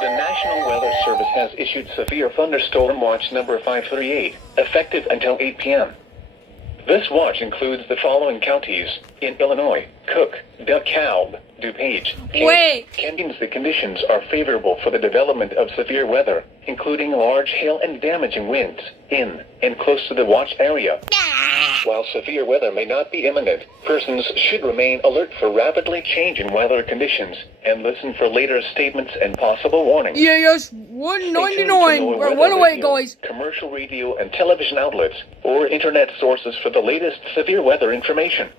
The National Weather Service has issued severe thunderstorm watch number 538, effective until 8 p.m. This watch includes the following counties in Illinois: Cook, DeKalb, DuPage, Kansas. The conditions are favorable for the development of severe weather, including large hail and damaging winds, in and close to the watch area. While severe weather may not be imminent, persons should remain alert for rapidly changing weather conditions and listen for later statements and possible warnings. EAS 199. We're one away, guys. Commercial radio and television outlets, or internet sources for the latest severe weather information.